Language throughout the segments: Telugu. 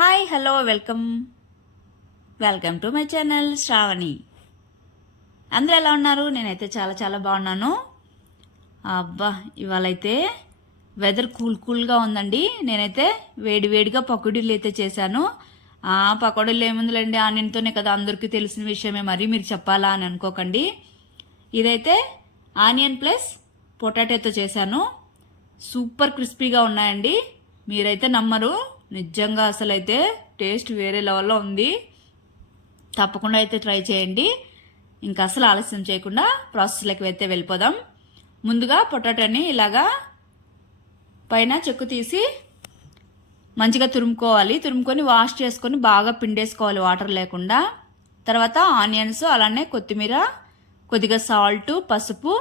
Hi hello welcome to my channel Sravani. అందరూ ఎలా ఉన్నారు? నేనైతే చాలా చాలా బాగున్నాను. అబ్బా, ఇవాళైతే వెదర్ కూల్గా ఉందండి. నేనైతే వేడివేడిగా పకోడీలు అయితే చేశాను. పకోడీలు ఏముందిలేండి, ఆనియన్తోనే కదా, అందరికీ తెలిసిన విషయమే, మరి మీరు చెప్పాలా అని అనుకోకండి. ఇదైతే ఆనియన్ ప్లస్ పొటాటోతో చేశాను. సూపర్ క్రిస్పీగా ఉన్నాయండి. మీరైతే నమ్మరు, నిజంగా అసలైతే టేస్ట్ వేరే లెవెల్లో ఉంది. తప్పకుండా అయితే ట్రై చేయండి. ఇంకా అసలు ఆలస్యం చేయకుండా ప్రాసెస్లోకి అయితే వెళ్ళిపోదాం. ముందుగా పొటాటోని ఇలాగా పైన చెక్కు తీసి మంచిగా తురుముకోవాలి. తురుముకొని వాష్ చేసుకొని బాగా పిండేసుకోవాలి వాటర్ లేకుండా. తర్వాత ఆనియన్స్, అలానే కొత్తిమీర, కొద్దిగా సాల్ట్, పసుపు,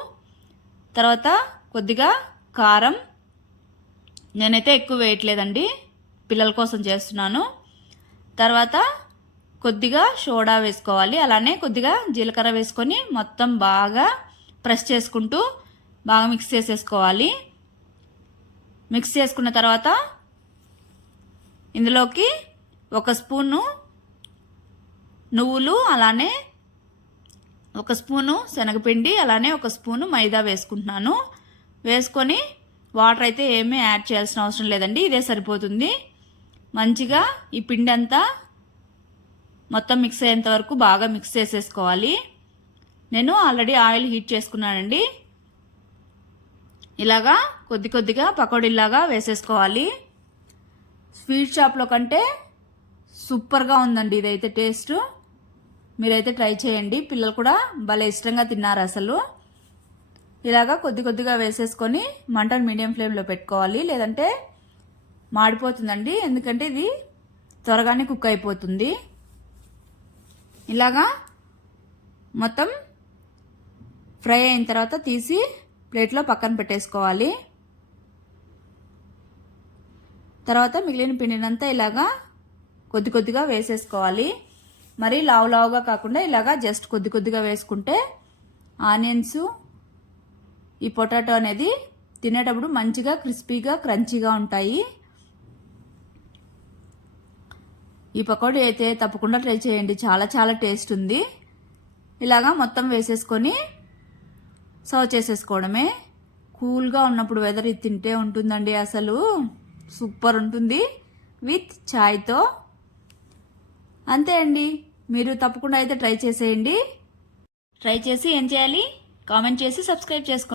తర్వాత కొద్దిగా కారం. నేనైతే ఎక్కువ వేయట్లేదండి, పిల్లల కోసం చేస్తున్నాను. తర్వాత కొద్దిగా సోడా వేసుకోవాలి. అలానే కొద్దిగా జీలకర్ర వేసుకొని మొత్తం బాగా ప్రెస్ చేసుకుంటూ బాగా మిక్స్ చేసేసుకోవాలి. మిక్స్ చేసుకున్న తర్వాత ఇందులోకి 1 స్పూను నువ్వులు, అలానే 1 స్పూను శనగపిండి, అలానే 1 స్పూను మైదా వేసుకుంటున్నాను. వేసుకొని వాటర్ అయితే ఏమీ యాడ్ చేయాల్సిన అవసరం లేదండి, ఇదే సరిపోతుంది. మంచిగా ఈ పిండి అంతా మొత్తం మిక్స్ అయ్యేంత వరకు బాగా మిక్స్ చేసేసుకోవాలి. నేను ఆల్రెడీ ఆయిల్ హీట్ చేసుకున్నానండి. ఇలాగా కొద్దిగా పకోడీలాగా వేసేసుకోవాలి. స్వీట్ షాప్లో కంటే సూపర్గా ఉందండి ఇదైతే టేస్ట్. మీరైతే ట్రై చేయండి, పిల్లలు కూడా భలే ఇష్టంగా తిన్నారు అసలు. ఇలాగా కొద్దిగా వేసేసుకొని మంటను మీడియం ఫ్లేమ్లో పెట్టుకోవాలి, లేదంటే మాడిపోతుందండి. ఎందుకంటే ఇది త్వరగానే కుక్ అయిపోతుంది. ఇలాగా మొత్తం ఫ్రై అయిన తర్వాత తీసి ప్లేట్లో పక్కన పెట్టేసుకోవాలి. తర్వాత మిగిలిన పిండినంతా ఇలాగా కొద్దిగా వేసేసుకోవాలి. మరి లావుగా కాకుండా ఇలాగా జస్ట్ కొద్దిగా వేసుకుంటే ఆనియన్స్, ఈ పొటాటో అనేది తినేటప్పుడు మంచిగా క్రిస్పీగా క్రంచీగా ఉంటాయి. ఈ పకోడీ అయితే తప్పకుండా ట్రై చేయండి, చాలా చాలా టేస్ట్ ఉంది. ఇలాగా మొత్తం వేసేసుకొని సర్వ్ చేసేసుకోవడమే. కూల్గా ఉన్నప్పుడు వెదర్ ఇది తింటే ఉంటుందండి, అసలు సూపర్ ఉంటుంది విత్ చాయ్తో. అంతే అండి, మీరు తప్పకుండా అయితే ట్రై చేసేయండి. ట్రై చేసి ఏం చేయాలి, కామెంట్ చేసి సబ్స్క్రైబ్ చేసుకోండి.